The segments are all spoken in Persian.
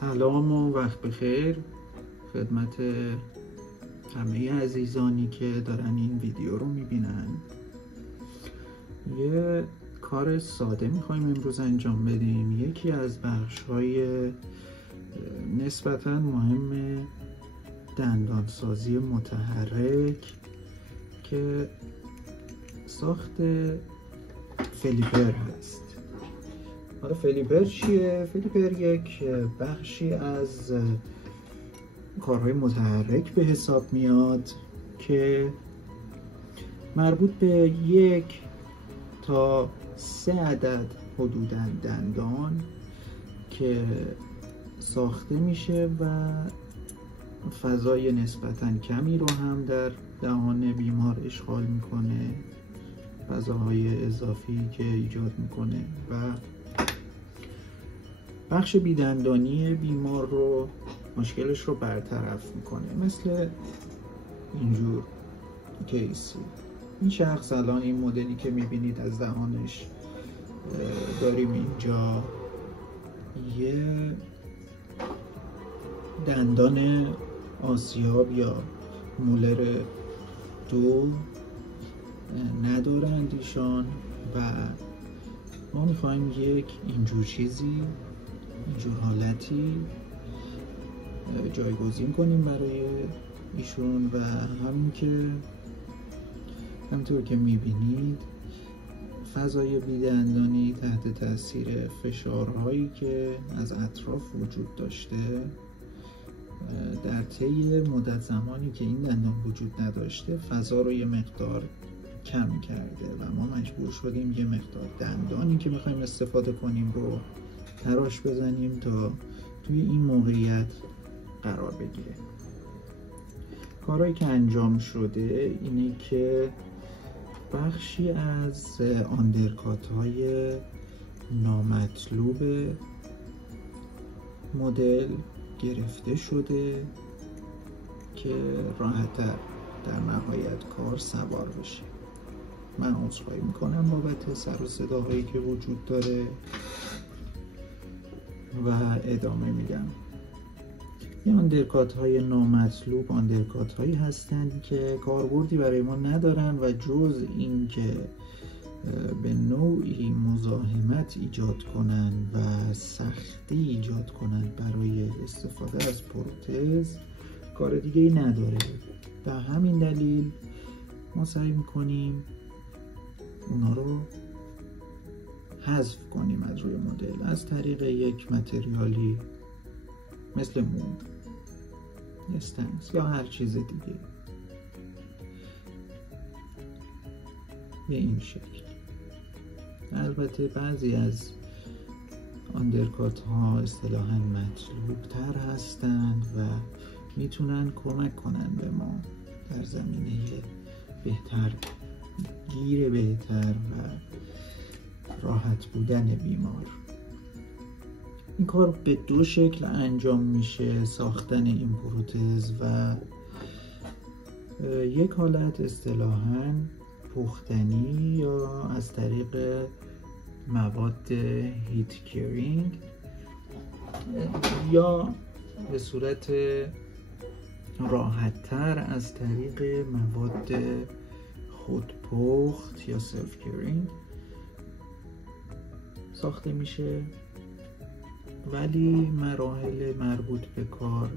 سلام و وقت بخیر خدمت همه عزیزانی که دارن این ویدیو رو میبینن. یه کار ساده میخوایم امروز انجام بدیم. یکی از بخش‌های نسبتاً مهم دندانسازی متحرک که ساخت فلیپر هست. حالا فلیپر چیه؟ فلیپر یک بخشی از کارهای متحرک به حساب میاد که مربوط به 1 تا 3 عدد حدوداً دندان که ساخته میشه و فضای نسبتاً کمی رو هم در دهان بیمار اشغال میکنه، فضاهای اضافی که ایجاد میکنه و بخش بیدندانی بیمار رو مشکلش رو برطرف میکنه. مثل اینجور کیسی این شخص الان این مدلی که میبینید از دهانش داریم اینجا یه دندان آسیاب یا مولر 2 ندارند ایشان و ما میخوایم یک اینجور چیزی، اینجور حالتی جایگزین کنیم برای ایشون و همینطور که میبینید فضای بیدندانی تحت تاثیر فشارهایی که از اطراف وجود داشته در طی مدت زمانی که این دندان وجود نداشته فضا رو یه مقدار کم کرده و ما مجبور شدیم یه مقدار دندانی که میخوایم استفاده کنیم رو تراش بزنیم تا توی این موقعیت قرار بگیره. کارهایی که انجام شده اینه که بخشی از آندرکات های نامطلوب مدل گرفته شده که راحت‌تر در نهایت کار سوار بشه. من عذرخواهی میکنم بابت سر و صداهایی که وجود داره و ادامه میدم. این آندرکات های نامطلوب آندرکات هایی هستند که کاربردی برای ما ندارن و جز این که به نوعی مزاحمت ایجاد کنن و سختی ایجاد کنن برای استفاده از پروتز کار دیگه ای نداره. به همین دلیل ما سعی میکنیم اونا رو حذف کنیم از روی مدل از طریق یک متریالی مثل موم، استنس یا هر چیز دیگه به این شکل. البته بعضی از آندرکات ها اصطلاحاً مطلوب تر هستند و میتونن کمک کنن به ما در زمینه بهتر گیر بهتر و راحت بودن بیمار. این کار به 2 شکل انجام میشه، ساختن این پروتز و یک حالت اصطلاحاً پختنی یا از طریق مواد هیت کیرینگ یا به صورت راحت تر از طریق مواد خودپخت یا سلف کیرینگ ساخته میشه، ولی مراحل مربوط به کار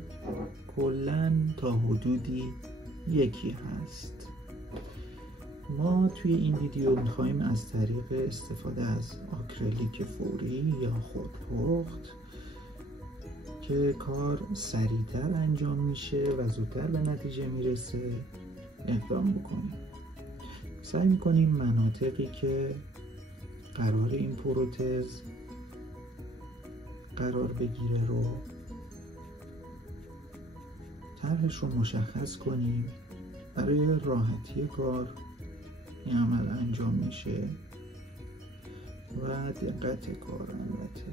کلاً تا حدودی یکی هست. ما توی این ویدیو میخوایم از طریق استفاده از آکریلیک فوری یا خودپخت که کار سریعتر انجام میشه و زودتر به نتیجه میرسه اقدام بکنیم. سعی میکنیم مناطقی که قرار این پروتز قرار بگیره رو طرحش رو مشخص کنیم. برای راحتی کار این عمل انجام میشه و دقت کار البته.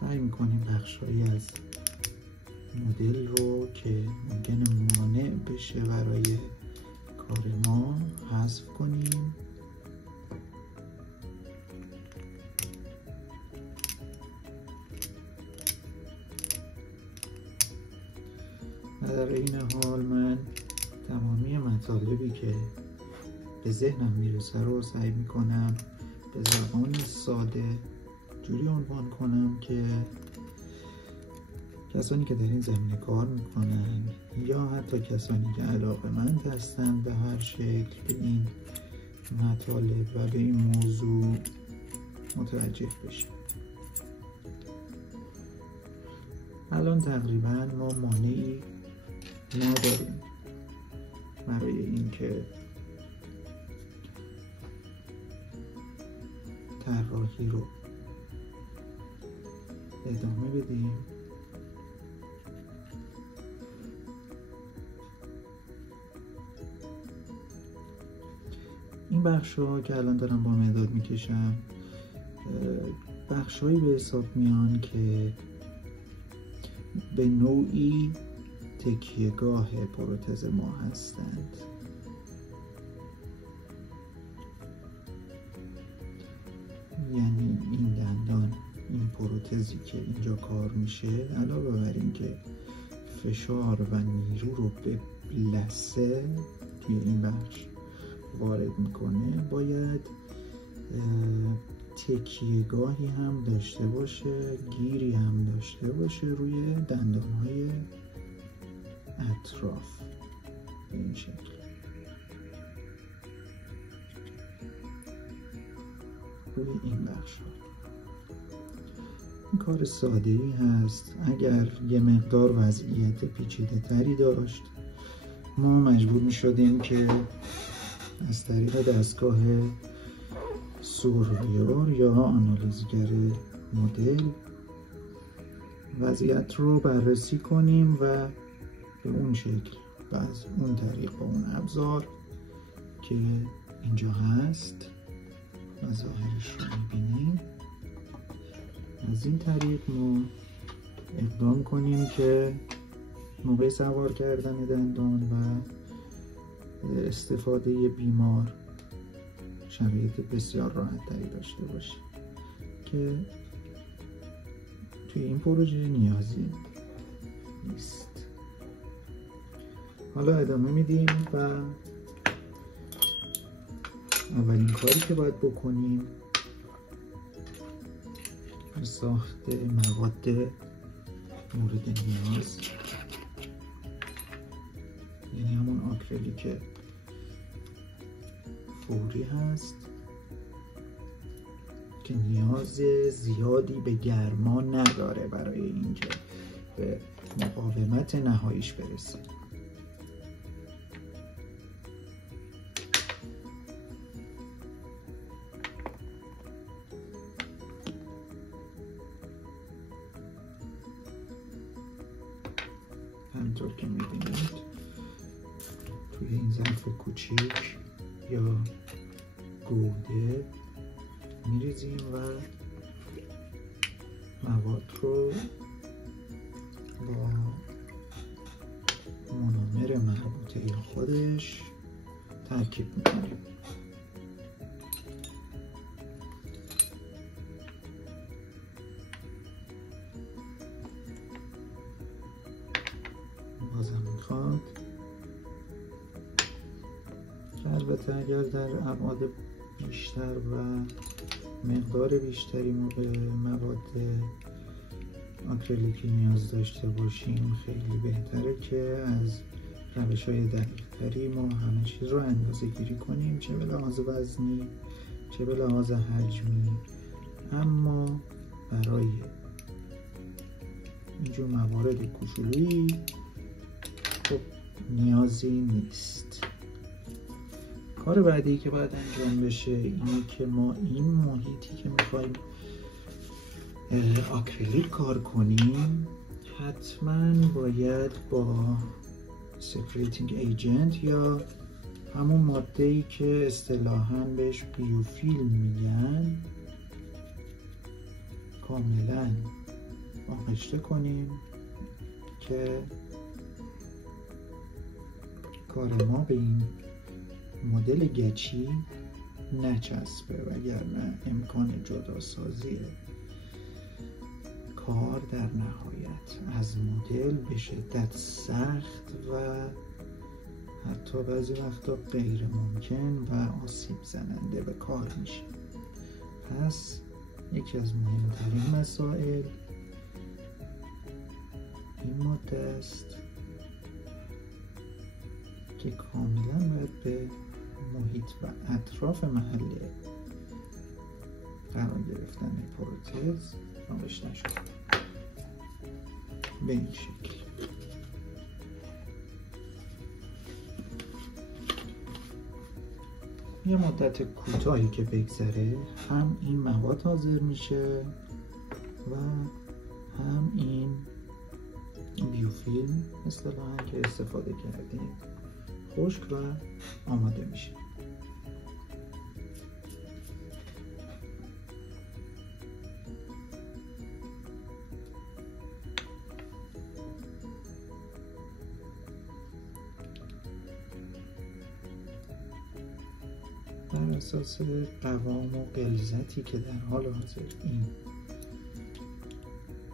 سعی میکنیم بخشهایی از مدل رو که ممکنه مانع بشه برای کار ما حذف کنیم. در این حال من تمامی مطالبی که به ذهنم میرسه رو سعی میکنم به زبان ساده جوری عنوان کنم که کسانی که در این زمینه کار میکنن یا حتی کسانی که علاقه‌مند هستن به هر شکل به این مطالب و به این موضوع متوجه بشن. الان تقریبا ما مانعی نداریم برای اینکه طراحی رو ادامه بدیم. این بخش ها که الان دارم با مداد میکشم بخش هایی به حساب میان که به نوعی تکیهگاه پروتز ما هستند. یعنی این دندان، این پروتزی که اینجا کار میشه، علاوه بر این که فشار و نیرو رو به لثه توی این بخش وارد میکنه، باید تکیهگاهی هم داشته باشه، گیری هم داشته باشه روی دندانهای اطراف به این شکل. روی این بخش ها این کار ساده ای هست. اگر یه مقدار وضعیت پیچیده تری داشت ما مجبور می شدیم که از طریق دستگاه سورریور یا آنالیزگر مدل وضعیت رو بررسی کنیم و به اون شکل و از اون طریق با اون ابزار که اینجا هست و ظاهرش رو می‌بینیم، از این طریق ما اقدام کنیم که موقع سوار کردن دندان و استفاده بیمار شرایط بسیار راحت تری داشته باشه که توی این پروژه نیازی نیست. حالا ادامه میدیم و اولین کاری که باید بکنیم ساخت مواد مورد نیاز، یعنی همون آکریلیک فوری هست که نیاز زیادی به گرما نداره برای اینکه به مقاومت نهاییش برسه. همطور که می‌بینید توی این ظرف کوچیک یا گوده می‌ریزیم و مواد رو با مونومر مربوطه خودش ترکیب می‌کنیم. بازم میخواد که البته اگر در ابعاد بیشتر و مقدار بیشتری ما به مواد آکریلیکی نیاز داشته باشیم خیلی بهتره که از روش‌های دقیق‌تری ما همه چیز رو اندازه گیری کنیم، چه به لحاظ وزنی چه به لحاظ حجمی. اما برای اینجور موارد کوچولویی خب نیازی نیست. کار بعدی که باید انجام بشه اینه که ما این محیطی که میخوایم آکریلیک کار کنیم حتما باید با سپریتینگ ایجنت یا همون ماده‌ای که اصطلاحاً بهش بیوفیلم میگن کاملا آغشته کنیم که کار ما به این مدل گچی نچسبه، وگرنه امکان جداسازی کار در نهایت از مدل به شدت سخت و حتی بعضی وقتا غیر ممکن و آسیب زننده به کار میشه. پس یکی از مهمترین مسائل این ماده است که کاملا باید به محیط و اطراف محل قرار گرفتن پروتز آغشته شده به این شکل. یه مدت کوتاهی که بگذره هم این مواد حاضر میشه و هم این بیوفیلم اصطلاحاً که استفاده کردیم خشک و آماده میشه. بر اساس قوام و غلظتی که در حال حاضر این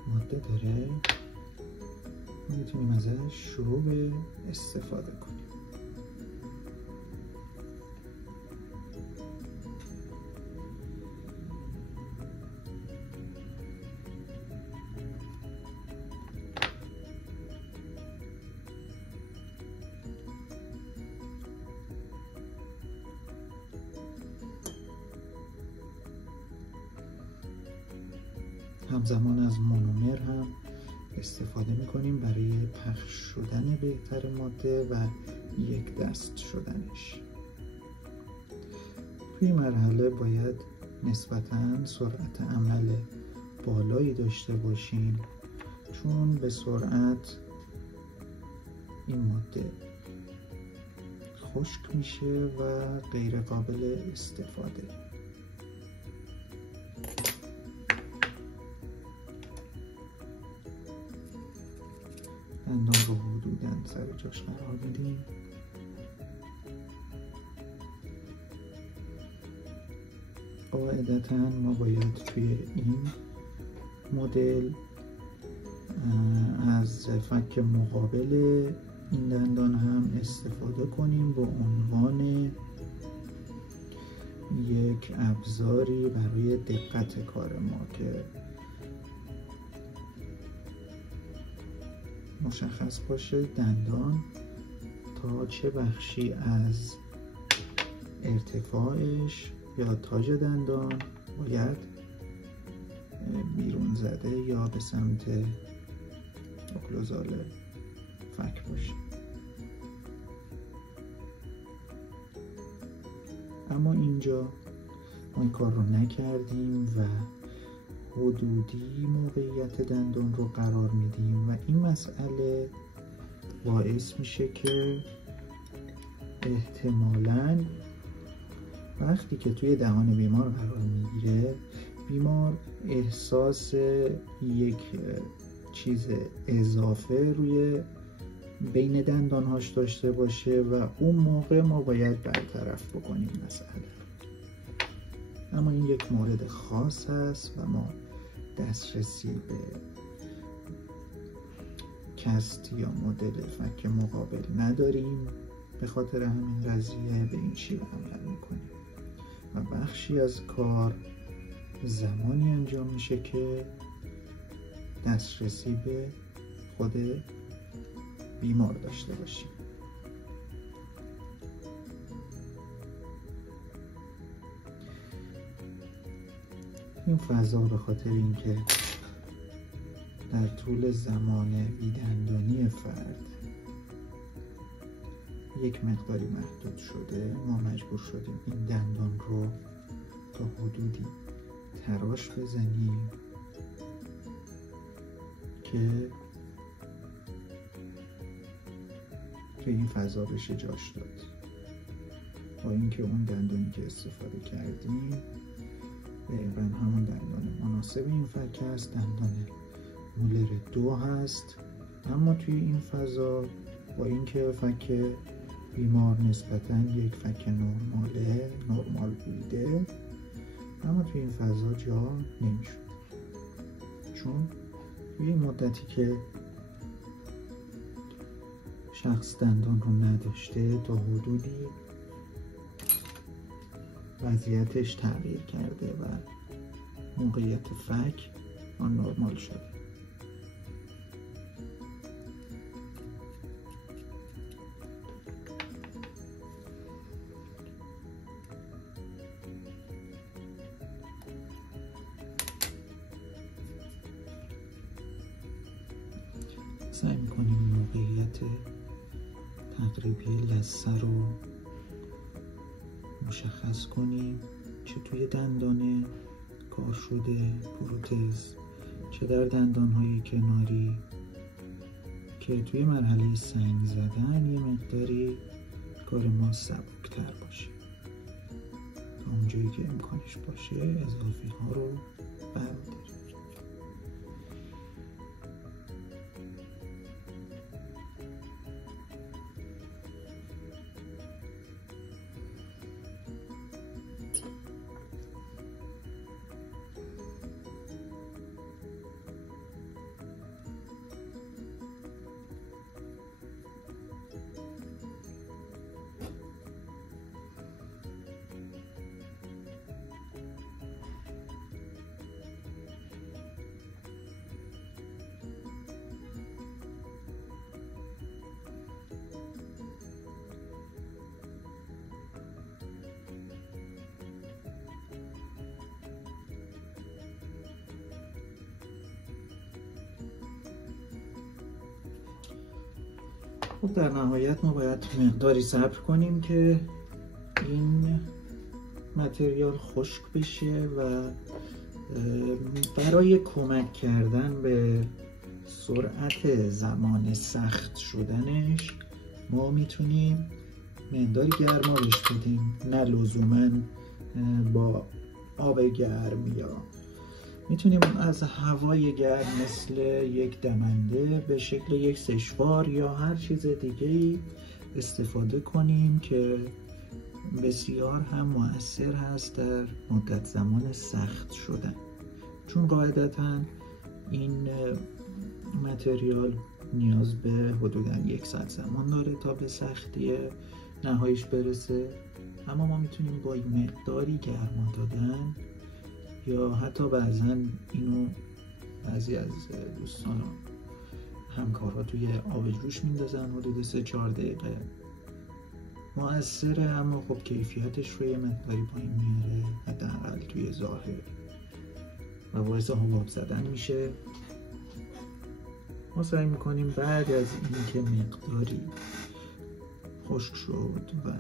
ماده داره میتونیم ازش شروع به استفاده کنیم. همزمان از مونومر هم استفاده میکنیم برای پخش شدن بهتر ماده و یک دست شدنش. توی مرحله باید نسبتاً سرعت عمل بالایی داشته باشیم چون به سرعت این ماده خشک میشه و غیر قابل استفاده. دندان رو حدوداً سر جاش قرار بدیم. قاعدتاً ما باید توی این مدل از فک مقابل این دندان هم استفاده کنیم به عنوان یک ابزاری برای دقت کار ما که مشخص باشه دندان تا چه بخشی از ارتفاعش یا تاج دندان باید بیرون زده یا به سمت اوکلوزال فک باشه. اما اینجا ما این کار رو نکردیم و حدودی موقعیت دندان رو قرار میدیم و این مسئله باعث میشه که احتمالاً وقتی که توی دهان بیمار قرار میگیره بیمار احساس یک چیز اضافه روی بین دندانهاش داشته باشه و اون موقع ما باید برطرف بکنیم مسئله. اما این یک مورد خاص هست و ما دسترسی به کست یا مدل فک مقابل نداریم، به خاطر همین قضیه به این شیوه عمل میکنیم و بخشی از کار زمانی انجام میشه که دسترسی به خود بیمار داشته باشیم. این فضا به خاطر اینکه در طول زمان بیدندانی فرد یک مقداری محدود شده، ما مجبور شدیم این دندان رو تا حدودی تراش بزنیم که توی این فضا بشه جاش داد. با اینکه اون دندانی که استفاده کردیم دقیقاً همون دندان مناسب این فک است، دندان مولر 2 هست. اما توی این فضا با اینکه فک بیمار نسبتاً یک فک نرمال بوده، اما توی این فضا جا نمیشد، چون توی این مدتی که شخص دندان رو نداشته تا حدودی وضعیتش تغییر کرده و موقعیت فک آن نرمال شده. سعی میکنیم موقعیت تقریبی لثه رو مشخص کنیم، چه توی دندان کار شده پروتز، چه در دندانهای کناری که توی مرحله سنگ زدن یه مقداری کار ما سبکتر باشه. تا اونجایی که امکانش باشه اضافی ها رو برداریم. خب در نهایت ما باید مقداری صبر کنیم که این متریال خشک بشه و برای کمک کردن به سرعت زمان سخت شدنش ما میتونیم مقداری گرما بهش بدیم، نه لزوماً با آب گرم، یا میتونیم از هوای گرم مثل یک دمنده به شکل یک سشوار یا هر چیز دیگه‌ای استفاده کنیم که بسیار هم مؤثر هست در مدت زمان سخت شدن، چون قاعدتاً این متریال نیاز به حدوداً 1 ساعت زمان داره تا به سختی نهاییش برسه. اما ما میتونیم با مقداری گرما دادن یا حتی بعضا اینو بعضی از دوستان همکارها توی آب جوش میندازن حدود 3-4 دقیقه، مؤثره اما خب کیفیتش رو یه مقداری پایین میاره، حداقل توی ظاهر، و باعث حباب زدن میشه. ما سعی میکنیم بعد از اینکه مقداری خشک شد و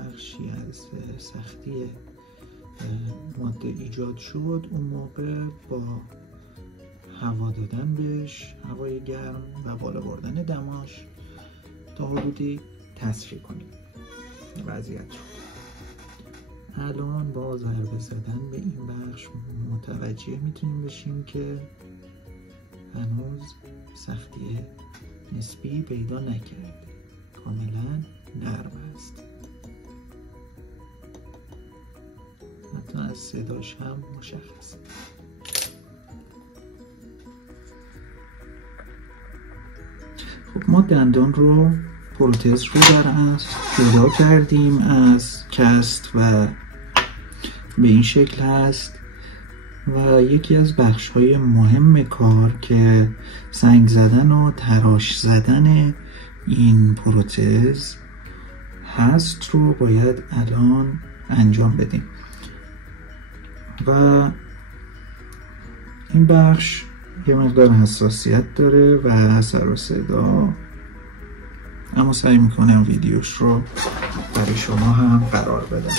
بخشی از سختی ماده ایجاد شد، اون موقع با هوا دادن بهش، هوای گرم و بالا بردن دماش تا حدودی تصفیه کنیم وضعیت رو. الان با ضربه زدن به این بخش متوجه میتونیم بشیم که هنوز سختی نسبی پیدا نکرده، کاملا نرم است، حتی از صداش هم مشخصه. خب ما دندان رو، پروتز رو در اصل جدا کردیم از کست و به این شکل هست و یکی از بخش های مهم کار که سنگ زدن و تراش زدن این پروتز هست رو باید الان انجام بدیم و این بخش یه مقدار حساسیت داره و سر و صدا، اما سعی میکنم ویدیوش رو برای شما هم قرار بدم.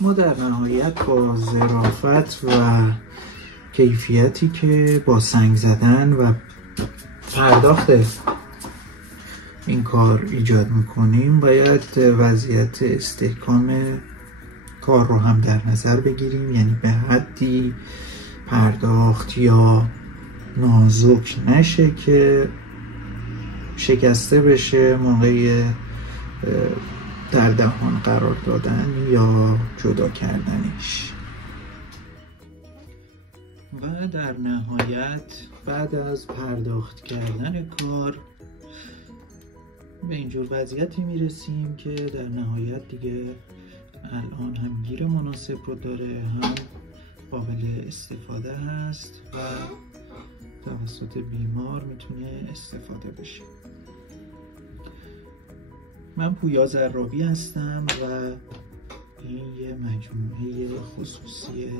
ما در نهایت با ظرافت و کیفیتی که با سنگ زدن و پرداخت این کار ایجاد میکنیم باید وضعیت استحکام کار رو هم در نظر بگیریم، یعنی به حدی پرداخت یا نازک نشه که شکسته بشه موقع در دهان قرار دادن یا جدا کردنش. و در نهایت بعد از پرداخت کردن کار به اینجور وضعیتی میرسیم که در نهایت دیگه الان هم گیر مناسب رو داره، هم قابل استفاده هست و توسط بیمار میتونه استفاده بشه. من پویا زرابی هستم و این یه مجموعه خصوصیه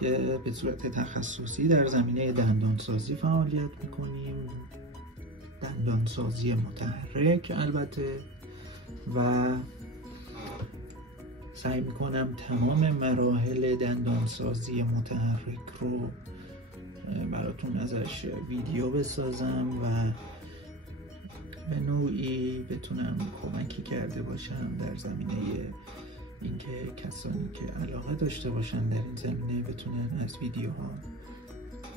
که به صورت تخصصی در زمینه دندانسازی فعالیت میکنیم، دندانسازی متحرک البته، و سعی میکنم تمام مراحل دندانسازی متحرک رو براتون ازش ویدیو بسازم و به نوعی بتونم کمکی کرده باشم در زمینه اینکه کسانی که علاقه داشته باشن در این زمینه بتونن از ویدیوها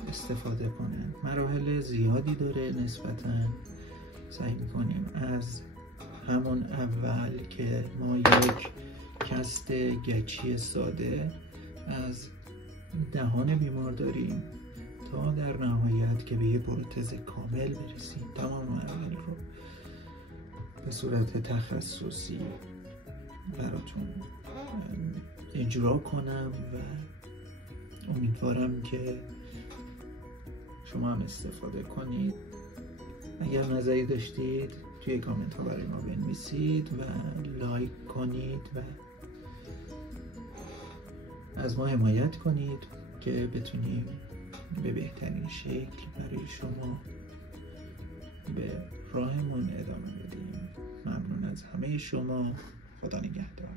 استفاده کنن. مراحل زیادی داره نسبتاً. سعی میکنیم از همون اول که ما یک کست گچی ساده از دهان بیمار داریم تا در نهایت که به یه پروتز کامل برسیم، تمام مراحل رو به صورت تخصصی براتون اجرا کنم و امیدوارم که شما هم استفاده کنید. اگر نظری داشتید توی کامنت ها برای ما بنویسید و لایک کنید و از ما حمایت کنید که بتونیم به بهترین شکل برای شما به راهمون ادامه بدیم. ممنون از همه شما. خدا نگهدار.